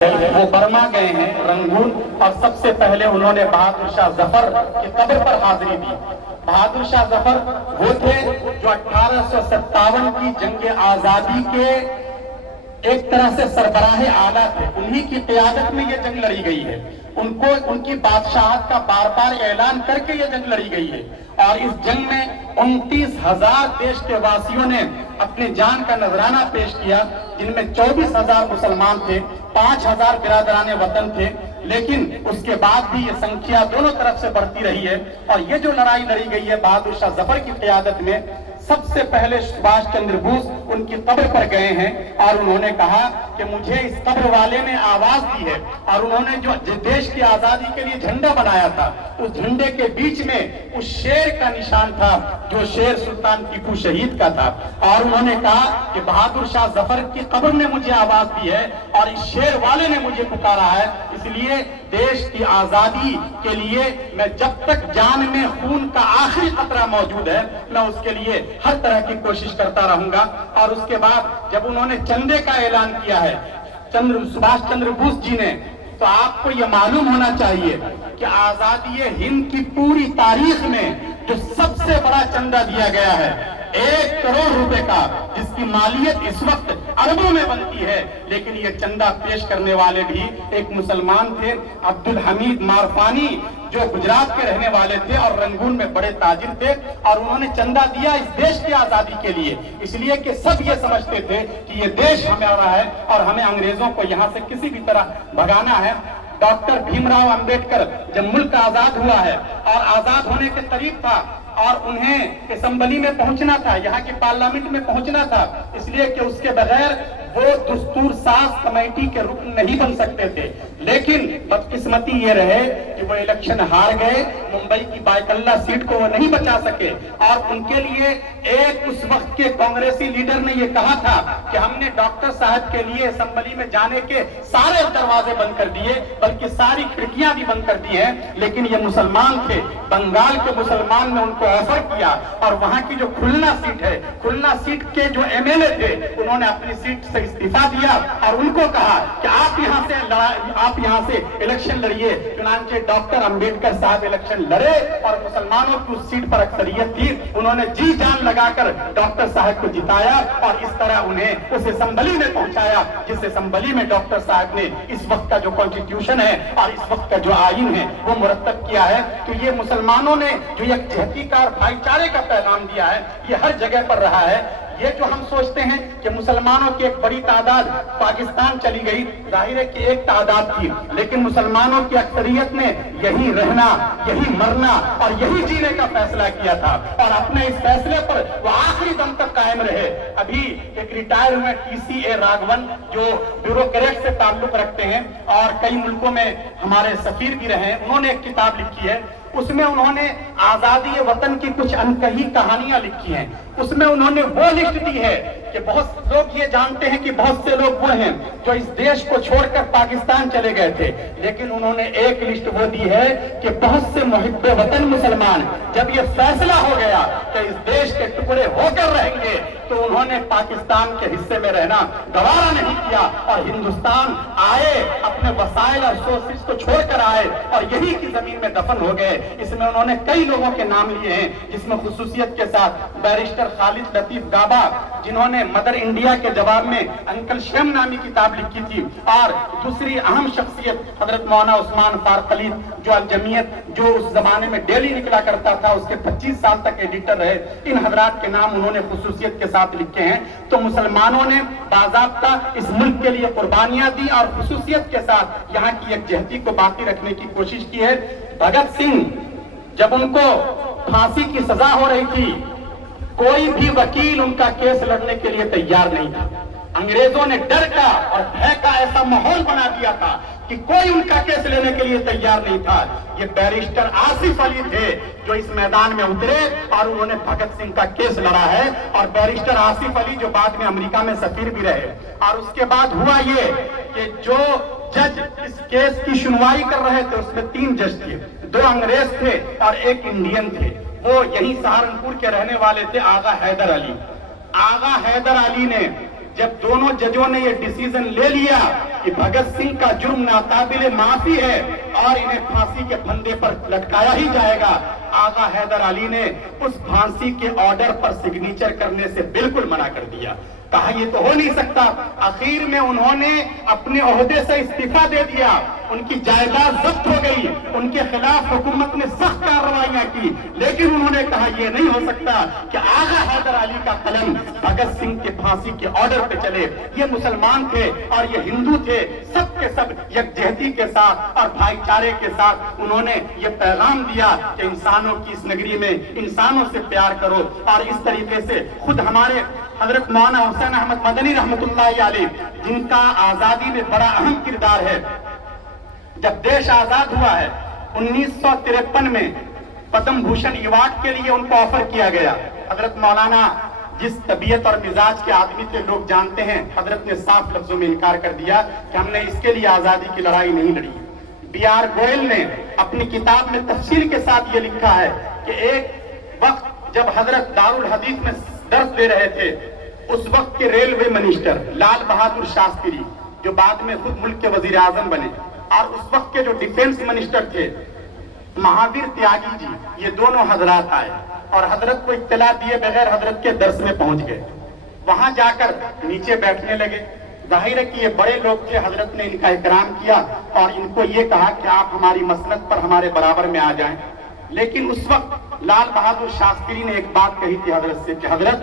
وہ برما گئے ہیں رنگون، اور سب سے پہلے انہوں نے بہادر شاہ ظفر کی قبر پر حاضری دی۔ بہادر شاہ ظفر وہ تھے جو 1857 کی جنگ آزادی کے ایک طرح سے سربراہ اعلیٰ تھے، انہی کی قیادت میں یہ جنگ لڑی گئی ہے۔ ان کی بادشاہت کا بار بار اعلان کر کے یہ جنگ لڑی گئی ہے، اور اس جنگ میں 29,000 دیش کے واسیوں نے اپنے جان کا نذرانہ پیش کیا، جن میں 24,000 مسلمان تھے، 5,000 برادران وطن تھے۔ لیکن اس کے بعد بھی یہ سنکھیا دونوں طرف سے بڑھتی رہی ہے، اور یہ جو لڑائی لڑی گئی ہے بہادر شاہ ظفر کی قیادت میں، سب سے پہلے سبھاش چندر بوس ان کی قبر پر گئے ہیں، اور انہوں نے کہا کہ مجھے اس قبر والے نے آواز دی ہے، اور انہوں نے جو دیش کی آزادی کے لیے جھنڈا بنایا تھا، اس جھنڈے کے بیچ میں اس شیر کا نشان تھا جو شیر سلطان ٹیپو شہید کا تھا، اور انہوں نے کہا کہ بہادر شاہ ظفر کی قبر نے مجھے آواز دی ہے اور اس شیر والے نے مجھے پکارا ہے، اس لیے دیش کی آزادی کے لیے میں جب تک جان میں خون کا آخری قطرہ موجود ہے میں اس کے لیے ہر طرح کی کوشش کرتا رہوں گا۔ اور اس کے بعد جب انہوں نے چندے کا اعلان کیا ہے سبھاش چندر بوس جی نے، تو آپ کو یہ معلوم ہونا چاہیے کہ آزادی ہند کی پوری تاریخ میں جو سب سے بڑا چندہ دیا گیا ہے 1 کروڑ روپے کا، جس کی مالیت اس وقت اربوں میں بنتی ہے، لیکن یہ چندہ پیش کرنے والے بھی ایک مسلمان تھے، عبدالحمید مارفانی، جو گجرات کے رہنے والے تھے اور رنگون میں بڑے تاجر تھے، اور انہوں نے چندہ دیا اس دیش کی آزادی کے لیے، اس لیے کہ سب یہ سمجھتے تھے کہ یہ دیش ہمارا ہے اور ہمیں انگریزوں کو یہاں سے کسی بھی طرح بھگانا ہے۔ ڈاکٹر بھیم راؤ امبیڈکر جب ملک آزاد ہوا ہے اور آزاد ہونے کے قریب تھا اور انہیں اسمبلی میں پہنچنا تھا، یہاں کی پارلیمنٹ میں پہنچنا تھا، اس لیے کہ اس کے بغیر وہ دستور ساز کمیٹی کے رکن نہیں بن سکتے تھے، لیکن بدقسمتی یہ رہے کہ وہ الیکشن ہار گئے، ممبئی کی بائیکلہ سیٹ کو وہ نہیں بچا سکے، اور ان کے لیے ایک اس وقت کے کانگریسی لیڈر نے یہ کہا تھا کہ ہم نے ڈاکٹر صاحب کے لیے اسمبلی میں جانے کے سارے دروازے بند کر دیے، بلکہ ساری کھڑکیاں بھی بند کر دی ہیں، لیکن یہ مسلمان تھے، بنگال کے مسلمان نے ان کو آفر کیا، اور وہاں کی جو کھلنا سیٹ ہے، کھلنا سیٹ کے جو ایم ایل اے تھے، انہوں نے اپنی سیٹ سے استعفیٰ دیا اور ان کو کہا کہ آپ یہاں سے الیکشن لڑیے۔ چنانچہ ڈاکٹر امبیڈکر صاحب الیکشن لڑے اور مسلمانوں کی اس سیٹ پر اکثریت تھی، انہوں نے جی جان لگا کر ڈاکٹر صاحب کو جتایا اور اس طرح انہیں اس اسمبلی میں پہنچایا، جس اسمبلی میں ڈاکٹر صاحب نے اس وقت کا جو کانسٹیٹیوشن ہے اور اس وقت کا جو آئین ہے وہ مرتب کیا ہے۔ تو یہ مسلمانوں نے جو یکجہتی کا اور بھائی چارے کا پیغام دیا ہے، یہ ہر جگہ پر رہا ہے۔ یہ جو ہم سوچتے ہیں کہ مسلمانوں کی ایک بڑی تعداد پاکستان چلی گئی، ظاہر ہے کہ ایک تعداد تھی، لیکن مسلمانوں کی اکثریت نے یہی رہنا، یہی مرنا اور یہی جینے کا فیصلہ کیا تھا، اور اپنے اس فیصلے پر وہ آخری دم تک قائم رہے۔ ابھی ایک ریٹائر ہوئے TCA راگھون جو بیوروکریٹ سے تعلق رکھتے ہیں اور کئی ملکوں میں ہمارے سفیر بھی رہے ہیں، انہوں نے ایک کتاب لکھی ہے، اس میں انہوں نے آزادی وطن کی کچھ انکہی کہانیاں لکھی ہیں، اس میں انہوں نے وہ لسٹ دی ہے کہ بہت لوگ یہ جانتے ہیں کہ بہت سے لوگ وہ ہیں جو اس دیش کو چھوڑ کر پاکستان چلے گئے تھے، لیکن انہوں نے ایک لسٹ وہ دی ہے کہ بہت سے محب وطن مسلمان جب یہ فیصلہ ہو گیا کہ اس دیش کے ٹکڑے ہو کر رہیں گے تو انہوں نے پاکستان کے حصے میں رہنا گوارا نہیں کیا اور ہندوستان آئے، اپنے وسائل اور سورسز کو چھوڑ کر آئے اور یہی کی زمین میں دفن ہو گئے۔ اس میں انہوں نے کئی لوگوں کے نام لیے ہیں، جس میں خصوصیت کے ساتھ بیرسٹر خالد لطیف گابا، جنہوں نے مدر انڈیا کے جواب میں انکل شیم نامی کتاب لکھی تھی، اور دوسری اہم شخصیت حضرت مولانا عثمان فاروق خلیل جو الجمیت جو اس زمانے میں ڈیلی نکلا کرتا تھا، اس کے 25 سال تک ایڈیٹر رہے، ان حضرات کے نام انہوں نے خصوصیت کے ساتھ لکھے ہیں۔ تو مسلمانوں نے باضابطہ اس ملک کے لیے قربانیاں دی اور خصوصیت کے ساتھ یہاں کی یکجہتی کو باقی رکھنے کی کوشش کی ہے۔ بھگت سنگھ جب ان کو پھانسی کی سزا ہو رہی تھی، کوئی بھی وکیل ان کا کیس لڑنے کے لیے تیار نہیں تھا، انگریزوں نے ڈر کا اور بھے کا ایسا ماحول بنا دیا تھا کہ کوئی ان کا کیس لینے کے لیے تیار نہیں تھا۔ یہ بیرسٹر آصف علی تھے جو اس میدان میں اترے اور انہوں نے بھگت سنگھ کا کیس لڑا ہے، اور بیرسٹر آصف علی جو بعد میں امریکہ میں سفیر بھی رہے۔ اور اس کے بعد ہوا یہ کہ جو جج اس کیس کی سنوائی کر رہے تھے اس میں 3 جج تھے، 2 انگریز تھے اور 1 انڈین تھے، وہ یہی سہارنپور کے رہنے والے تھے، آغا حیدر علی۔ آغا حیدر علی نے جب دونوں ججوں نے یہ ڈیسیزن لے لیا کہ بھگت سنگھ کا جرم ناقابل معافی ہے اور انہیں پھانسی کے پھندے پر لٹکایا ہی جائے گا، آغا حیدر علی نے اس پھانسی کے آرڈر پر سگنیچر کرنے سے بالکل منع کر دیا، کہا یہ تو ہو نہیں سکتا۔ آخر میں انہوں نے اپنے عہدے سے استعفیٰ دے دیا، ان کی جائیداد ضبط ہو گئی، ان کے خلاف حکومت نے سخت کارروائیاں کی، لیکن انہوں نے کہا یہ نہیں ہو سکتا کہ آغا حیدر علی کا قلم بھگت سنگھ کے پھانسی کے آرڈر پہ چلے۔ یہ مسلمان تھے اور یہ ہندو تھے، سب کے سب یکجہتی کے ساتھ اور بھائی چارے کے ساتھ انہوں نے یہ پیغام دیا کہ انسانوں کی اس نگری میں انسانوں سے پیار کرو، اور اس طریقے سے خود ہمارے حضرت مولانا حسین احمد مدنی رحمت اللہ علیہ، جن کا آزادی میں بڑا اہم کردار ہے، جب دیش آزاد ہوا ہے 1953 میں پدم بھوشن ایوارڈ کے لیے ان کو آفر کیا گیا۔ حضرت مولانا جس طبیعت اور مزاج کے آدمی تھے لوگ جانتے ہیں، حضرت نے صاف لفظوں میں انکار کر دیا کہ ہم نے اس کے لیے آزادی کی لڑائی نہیں لڑی۔ بی آر گوئل نے اپنی کتاب میں تفصیل کے ساتھ یہ لکھا ہے کہ ایک وقت جب حضرت دارالحدیث میں درس دے رہے تھے، اس وقت کے ریلوے منسٹر لال بہادر شاستری، جو بعد میں خود ملک کے وزیر اعظم بنے، اور اس وقت کے جو ڈیفنس منسٹر تھے مہاویر تیاگی جی، یہ دونوں حضرات آئے اور حضرت کو اطلاع دیے بغیر حضرت کے درس میں پہنچ گئے۔ وہاں جا کر نیچے بیٹھنے لگے۔ ظاہر ہے کہ یہ بڑے لوگ تھے، حضرت نے ان کا اکرام کیا اور ان کو یہ کہا کہ آپ ہماری مسلک پر ہمارے برابر میں آ جائیں۔ لیکن اس وقت لال بہادر شاستری نے ایک بات کہی تھی حضرت سے کہ حضرت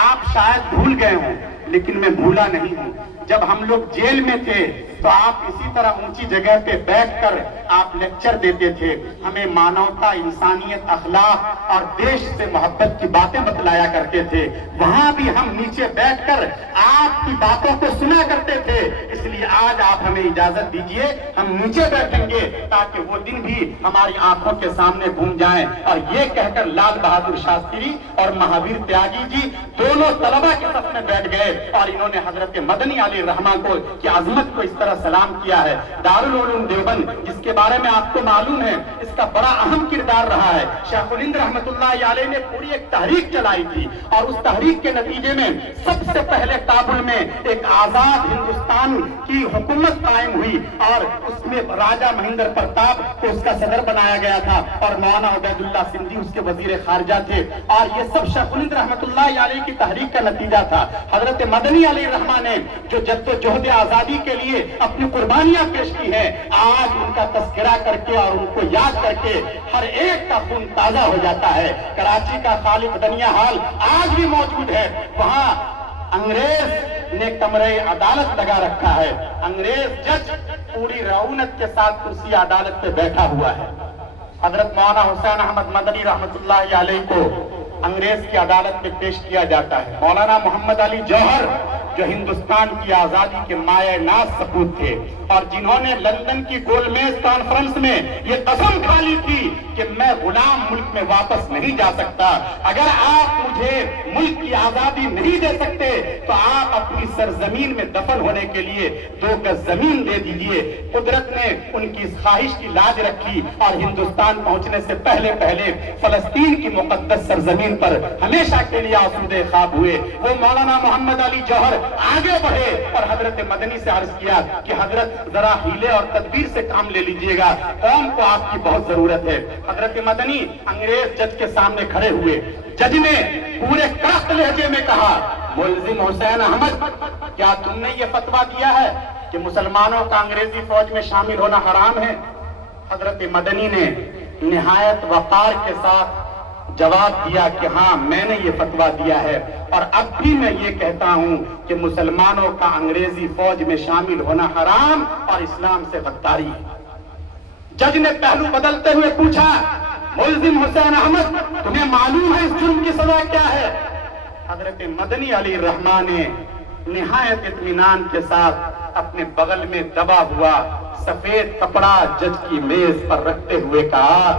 آپ شاید بھول گئے ہوں لیکن میں بھولا نہیں ہوں۔ جب ہم لوگ جیل میں تھے تو آپ اسی طرح اونچی جگہ پہ بیٹھ کر آپ لیکچر دیتے تھے، ہمیں مانوتا، انسانیت، اخلاق اور دیش سے محبت کی باتیں بتلایا کرتے تھے۔ وہاں بھی ہم نیچے بیٹھ کر آپ کی باتوں کو سنا کرتے تھے، اس لیے آج آپ ہمیں اجازت دیجئے ہم نیچے بیٹھیں گے تاکہ وہ دن بھی ہماری آنکھوں کے سامنے گھوم جائیں۔ اور یہ کہہ کر لال بہادر شاستری اور مہاویر تیاگی جی دونوں طلبہ کے صف میں بیٹھ گئے اور انہوں نے حضرت مدنی علیہ الرحمہ کو کی عظمت کو اس طرح سلام کیا ہے۔ دارالعلوم دیوبند جس کے بارے میں آپ کو معلوم ہے اس کا بڑا اہم کردار رہا ہے، شیخ الہند رحمت اللہ علیہ نے پوری ایک تحریک چلائی تھی اور اس تحریک کے نتیجے میں سب سے پہلے کابل میں ایک آزاد ہندوستان کی حکومت قائم ہوئی اور اس میں راجہ مہندر پرتاپ کو اس کا صدر بنایا گیا تھا اور مولانا عبید اللہ سندھی اس کے وزیر خارجہ تھے، اور یہ سب شیخ الہند رحمت اللہ علیہ کی تحریک کا نتیجہ تھا۔ حضرت مدنی علیہ الرحمہ نے جو جدوجہد آزادی کے لیے اپنی قربانیاں پیش کی ہیں، آج ان کا تذکرہ کر کے اور ان کو یاد کر کے ہر ایک کا خون تازہ ہو جاتا ہے۔ کراچی کا خالق دنیا ہال آج بھی موجود ہے، وہاں انگریز نے کمرے عدالت لگا رکھا ہے، انگریز جج پوری رعونت کے ساتھ کرسی عدالت پہ بیٹھا ہوا ہے۔ حضرت مولانا حسین احمد مدنی رحمت اللہ علیہ کو انگریز کی عدالت میں پیش کیا جاتا ہے۔ مولانا محمد علی جوہر جو ہندوستان کی آزادی کے مایہ ناز سپوت تھے اور جنہوں نے لندن کی گول میز کانفرنس میں یہ قسم کھا لی تھی کہ میں غلام ملک میں واپس نہیں جا سکتا، اگر آپ مجھے ملک کی آزادی نہیں دے سکتے تو آپ اپنی سرزمین میں دفن ہونے کے لیے 2 گز زمین دے دیجئے۔ قدرت نے ان کی اس خواہش کی لاج رکھی اور ہندوستان پہنچنے سے پہلے فلسطین کی مقدس سرزمین پر ہمیشہ کے لیے آسودہ خواب ہوئے۔ وہ مولانا محمد علی جوہر آگے بڑھے اور حضرت مدنی سے عرض کیا کہ حضرت ذرا ہیلے اور تدبیر سے کام لے لیجئے گا، قوم کو آپ کی بہت ضرورت ہے۔ حضرت مدنی انگریز جج کے سامنے کھڑے ہوئے، جج نے پورے کڑک لہجے میں کہا، ملزم حسین احمد کیا تم نے یہ فتویٰ دیا ہے کہ مسلمانوں کا انگریزی فوج میں شامل ہونا حرام ہے؟ حضرت مدنی نے نہایت وقار کے ساتھ جواب دیا کہ ہاں میں نے یہ فتویٰ دیا ہے اور اب بھی میں یہ کہتا ہوں کہ مسلمانوں کا انگریزی فوج میں شامل ہونا حرام اور اسلام سے غداری ہے۔ جج نے پہلو بدلتے ہوئے پوچھا، ملزم حسین احمد تمہیں معلوم ہے اس جرم کی سزا کیا ہے؟ حضرت مدنی علیہ الرحمہ نے نہایت اطمینان کے ساتھ اپنے بغل میں دبا ہوا سفید کپڑا جج کی میز پر رکھتے ہوئے کہا،